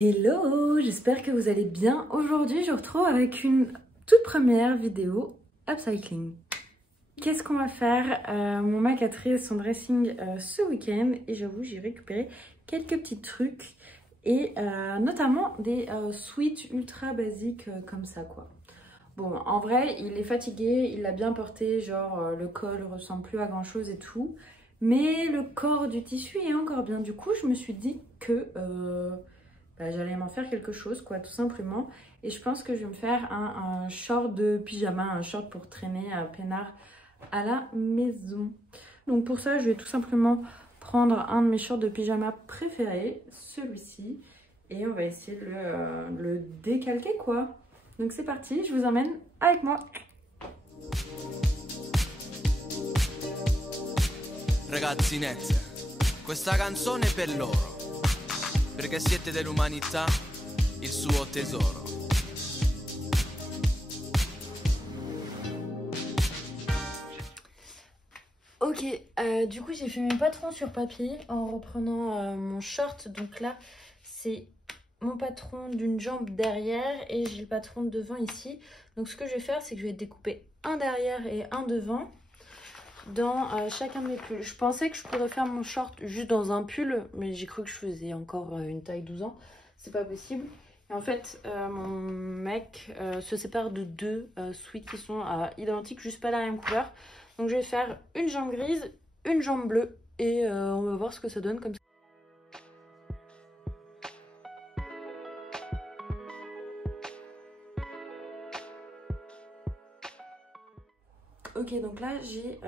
Hello, j'espère que vous allez bien. Aujourd'hui, je vous retrouve avec une toute première vidéo upcycling. Qu'est-ce qu'on va faire? Mon mec a trié son dressing ce week-end et j'avoue, j'ai récupéré quelques petits trucs et notamment des sweats ultra basiques comme ça quoi. Bon, en vrai, il est fatigué, il l'a bien porté, genre le col ressemble plus à grand chose et tout. Mais le corps du tissu est encore bien. Du coup, je me suis dit que j'allais m'en faire quelque chose, quoi, tout simplement. Et je pense que je vais me faire un short de pyjama, un short pour traîner peinard à la maison. Donc pour ça, je vais tout simplement prendre un de mes shorts de pyjama préférés, celui-ci. Et on va essayer de le décalquer, quoi. Donc c'est parti, je vous emmène avec moi. Ragazzinette, questa canzone è per loro, perché siete dell'umanità il suo tesoro. Ok, du coup j'ai fait mes patrons sur papier en reprenant mon short. Donc là c'est mon patron d'une jambe derrière et j'ai le patron de devant ici. Donc ce que je vais faire, c'est que je vais découper un derrière et un devant dans chacun de mes pulls. Je pensais que je pourrais faire mon short juste dans un pull, mais j'ai cru que je faisais encore une taille 12 ans. C'est pas possible. Et en fait, mon mec se sépare de deux sweats qui sont identiques, juste pas la même couleur. Donc je vais faire une jambe grise, une jambe bleue et on va voir ce que ça donne comme ça. Ok, donc là j'ai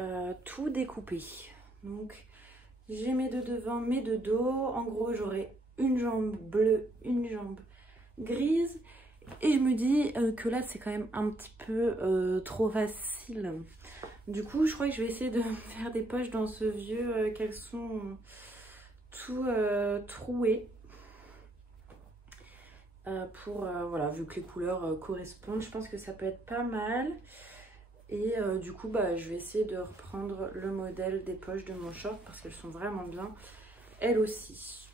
tout découpé. Donc j'ai mes deux devant, mes deux dos. En gros, j'aurai une jambe bleue, une jambe grise. Et je me dis que là, c'est quand même un petit peu trop facile. Du coup, je crois que je vais essayer de faire des poches dans ce vieux caleçon tout troué. Voilà, vu que les couleurs correspondent, je pense que ça peut être pas mal. Et du coup, je vais essayer de reprendre le modèle des poches de mon short parce qu'elles sont vraiment bien, elles aussi.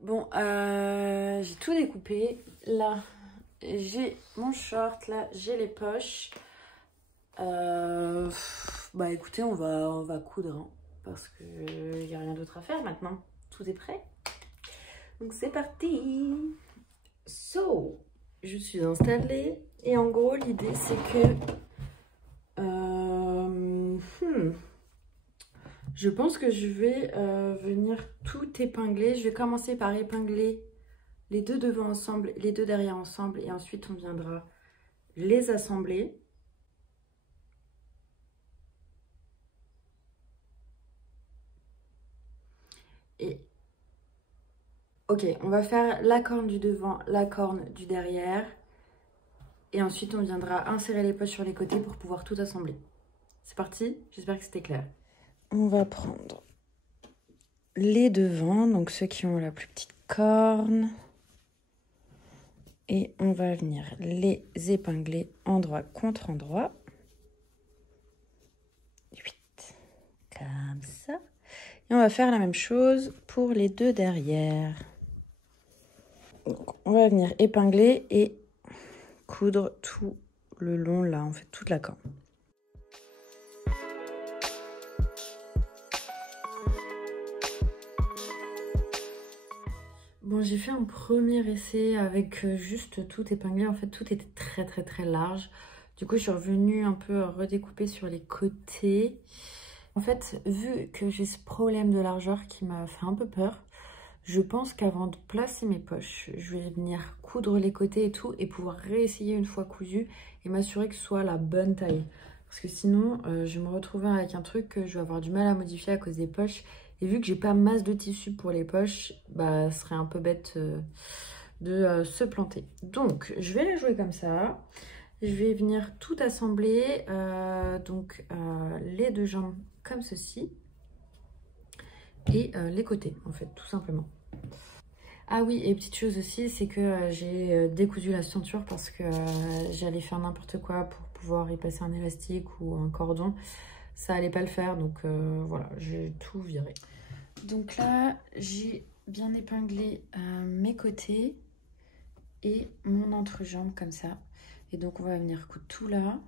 Bon, j'ai tout découpé. Là, j'ai mon short, là, j'ai les poches. Écoutez, on va coudre, hein, parce qu'il n'y a rien d'autre à faire maintenant. Tout est prêt. Donc c'est parti. Je suis installée et en gros l'idée c'est que je pense que je vais venir tout épingler. Je vais commencer par épingler les deux devant ensemble, les deux derrière ensemble et ensuite on viendra les assembler. Et ok, on va faire la corne du devant, la corne du derrière. Et ensuite, on viendra insérer les poches sur les côtés pour pouvoir tout assembler. C'est parti, j'espère que c'était clair. On va prendre les devants, donc ceux qui ont la plus petite corne. Et on va venir les épingler endroit contre endroit. 8, comme ça. Et on va faire la même chose pour les deux derrière. Donc, on va venir épingler et coudre tout le long là, en fait, toute la corne. Bon, j'ai fait un premier essai avec juste tout épinglé. En fait, tout était très large. Du coup, je suis revenue un peu redécouper sur les côtés. En fait, vu que j'ai ce problème de largeur qui m'a fait un peu peur, je pense qu'avant de placer mes poches, je vais venir coudre les côtés et tout et pouvoir réessayer une fois cousu et m'assurer que ce soit la bonne taille. Parce que sinon, je vais me retrouver avec un truc que je vais avoir du mal à modifier à cause des poches. Et vu que j'ai pas masse de tissu pour les poches, ce serait un peu bête de se planter. Donc, je vais la jouer comme ça. Je vais venir tout assembler. Les deux jambes comme ceci. Et les côtés, en fait, tout simplement. Ah oui, et petite chose aussi, c'est que j'ai décousu la ceinture parce que j'allais faire n'importe quoi pour pouvoir y passer un élastique ou un cordon. ça allait pas le faire, donc voilà, j'ai tout viré. Donc là, j'ai bien épinglé mes côtés et mon entrejambe comme ça. Et donc on va venir coudre tout là.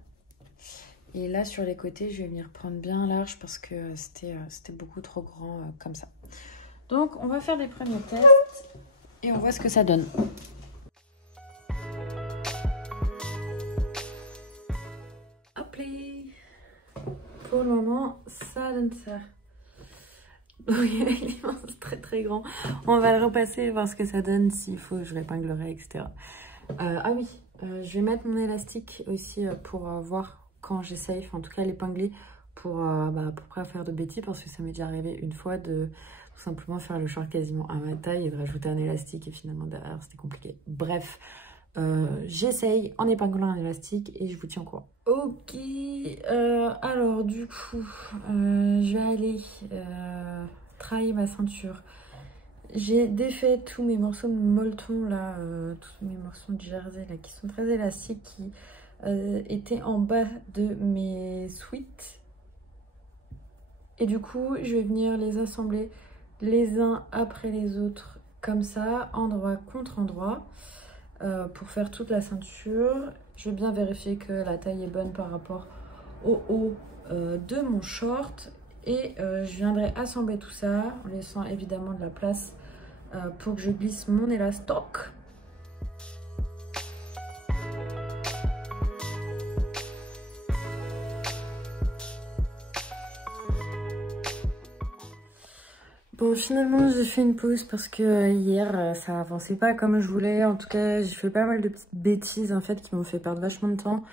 Et là sur les côtés, je vais venir prendre bien large parce que c'était beaucoup trop grand comme ça. Donc on va faire des premiers tests et on voit ce que ça donne. Hop là. Pour le moment, ça donne ça. Oui, c'est très très grand. On va le repasser et voir ce que ça donne. S'il faut, je l'épinglerai, etc. Ah oui, je vais mettre mon élastique aussi pour voir quand j'essaye, enfin en tout cas l'épingler pour pas faire de bêtises, parce que ça m'est déjà arrivé une fois de tout simplement faire le short quasiment à ma taille et de rajouter un élastique et finalement derrière c'était compliqué. Bref, j'essaye en épinglant un élastique et je vous tiens au courant. Ok, alors du coup, je vais aller travailler ma ceinture. J'ai défait tous mes morceaux de molleton là, tous mes morceaux de jersey là qui sont très élastiques, qui étaient en bas de mes sweats. Et du coup, je vais venir les assembler les uns après les autres comme ça, endroit contre endroit, pour faire toute la ceinture. Je vais bien vérifier que la taille est bonne par rapport au haut de mon short. Et je viendrai assembler tout ça en laissant évidemment de la place pour que je glisse mon élastoc. Bon, finalement j'ai fait une pause parce que hier ça avançait pas comme je voulais. En tout cas, j'ai fait pas mal de petites bêtises en fait qui m'ont fait perdre vachement de temps.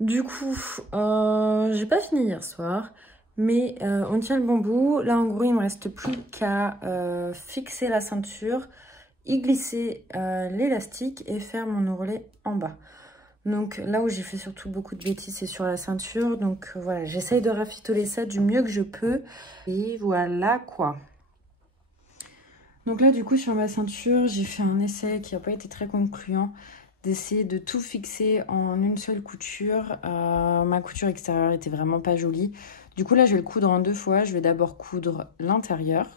Du coup, j'ai pas fini hier soir. Mais on tient le bon bout. Là, en gros, il me reste plus qu'à fixer la ceinture, y glisser l'élastique et faire mon ourlet en bas. Donc là où j'ai fait surtout beaucoup de bêtises, c'est sur la ceinture. Donc voilà, j'essaye de rafitoler ça du mieux que je peux. Et voilà quoi. Donc là, du coup, sur ma ceinture, j'ai fait un essai qui n'a pas été très concluant, d'essayer de tout fixer en une seule couture. Ma couture extérieure était vraiment pas jolie. Du coup, là, je vais le coudre en deux fois. Je vais d'abord coudre l'intérieur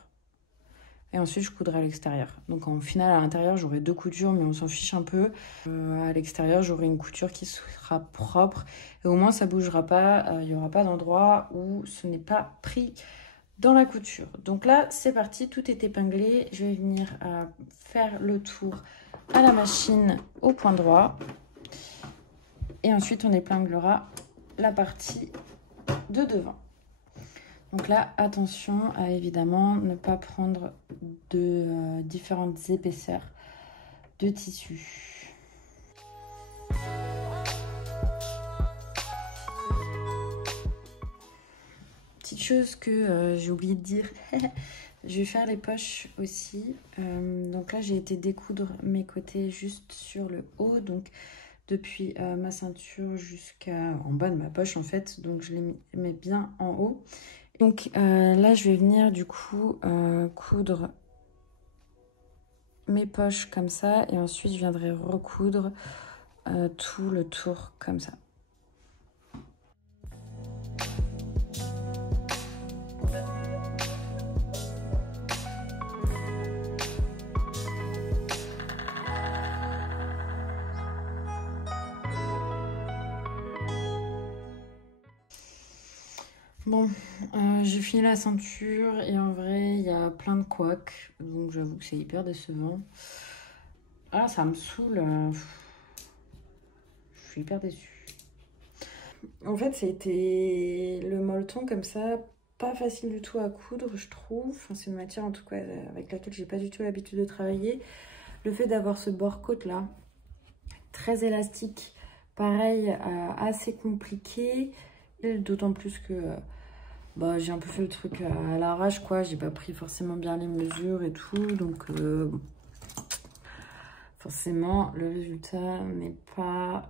et ensuite, je coudrai à l'extérieur. Donc, en final, à l'intérieur, j'aurai deux coutures, mais on s'en fiche un peu. À l'extérieur, j'aurai une couture qui sera propre et au moins, ça bougera pas. Il n'y aura pas d'endroit où ce n'est pas pris dans la couture. Donc là, c'est parti. Tout est épinglé. Je vais venir faire le tour à la machine au point droit. Et ensuite, on épinglera la partie de devant. Donc là, attention à évidemment ne pas prendre de différentes épaisseurs de tissu. Petite chose que j'ai oublié de dire, je vais faire les poches aussi. Donc là, j'ai été découdre mes côtés juste sur le haut, donc depuis ma ceinture jusqu'en bas de ma poche en fait. Donc je les mets bien en haut. Donc là, je vais venir du coup coudre mes poches comme ça. Et ensuite, je viendrai recoudre tout le tour comme ça. Bon, j'ai fini la ceinture et en vrai, il y a plein de couacs. Donc j'avoue que c'est hyper décevant. Ah, ça me saoule. Je suis hyper déçue. En fait, c'était le molleton comme ça, pas facile du tout à coudre, je trouve. Enfin, c'est une matière en tout cas avec laquelle j'ai pas du tout l'habitude de travailler. Le fait d'avoir ce bord-côte là, très élastique, pareil, assez compliqué. D'autant plus que j'ai un peu fait le truc à l'arrache quoi, j'ai pas pris forcément bien les mesures et tout, donc forcément le résultat n'est pas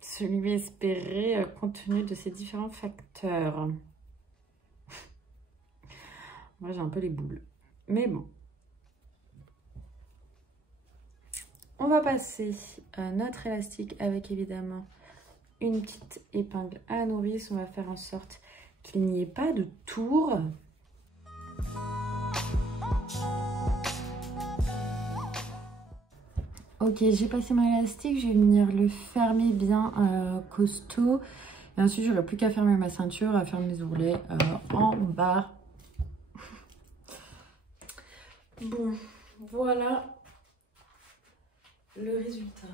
celui espéré compte tenu de ces différents facteurs. Moi j'ai un peu les boules, mais bon. On va passer notre élastique avec évidemment une petite épingle à nourrice. On va faire en sorte qu'il n'y ait pas de tour. Ok, j'ai passé mon élastique, je vais venir le fermer bien costaud. Et ensuite, j'aurai plus qu'à fermer ma ceinture, à faire mes ourlets en bas. Bon, voilà le résultat.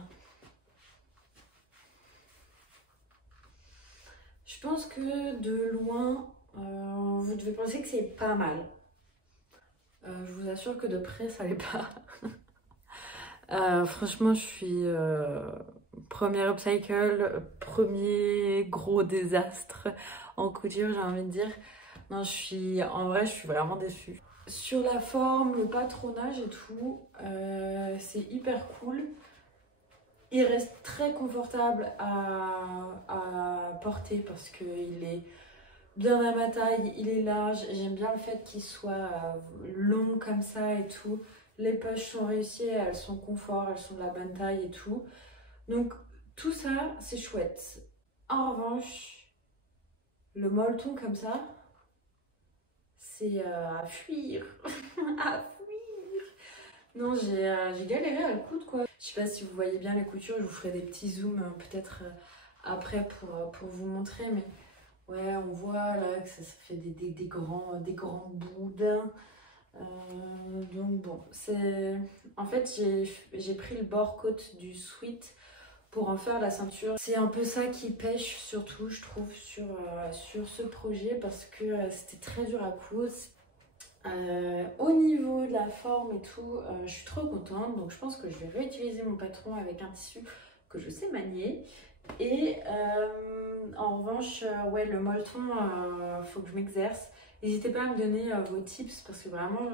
Je pense que de loin, vous devez penser que c'est pas mal. Je vous assure que de près, ça l'est pas. Franchement, je suis premier upcycle, premier gros désastre en couture, j'ai envie de dire. Non, en vrai, je suis vraiment déçue. Sur la forme, le patronage et tout, c'est hyper cool. Il reste très confortable à porter parce qu'il est bien à ma taille, il est large. J'aime bien le fait qu'il soit long comme ça et tout. Les poches sont réussies, elles sont confort, elles sont de la bonne taille et tout. Donc tout ça, c'est chouette. En revanche, le molleton comme ça, c'est à fuir. À fuir. Non, j'ai galéré à le coudre quoi. Je sais pas si vous voyez bien les coutures, je vous ferai des petits zooms peut-être après pour vous montrer. Mais ouais, on voit là que ça fait des grands boudins. Donc bon, en fait j'ai pris le bord côte du sweat pour en faire la ceinture. C'est un peu ça qui pêche surtout, je trouve, sur ce projet parce que c'était très dur à coudre. Au niveau de la forme et tout, je suis trop contente, donc je pense que je vais réutiliser mon patron avec un tissu que je sais manier. Et en revanche, ouais, le molleton, faut que je m'exerce. N'hésitez pas à me donner vos tips parce que vraiment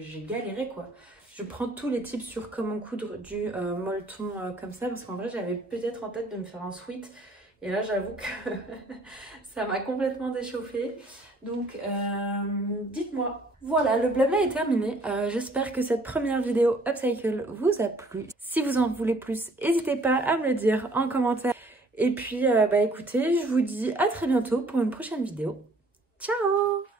j'ai galéré quoi. Je prends tous les tips sur comment coudre du molleton comme ça parce qu'en vrai j'avais peut-être en tête de me faire un sweat et là j'avoue que ça m'a complètement déchauffée. Donc dites-moi. Voilà, le blabla est terminé. J'espère que cette première vidéo upcycle vous a plu. Si vous en voulez plus, n'hésitez pas à me le dire en commentaire. Et puis bah écoutez, je vous dis à très bientôt pour une prochaine vidéo. Ciao!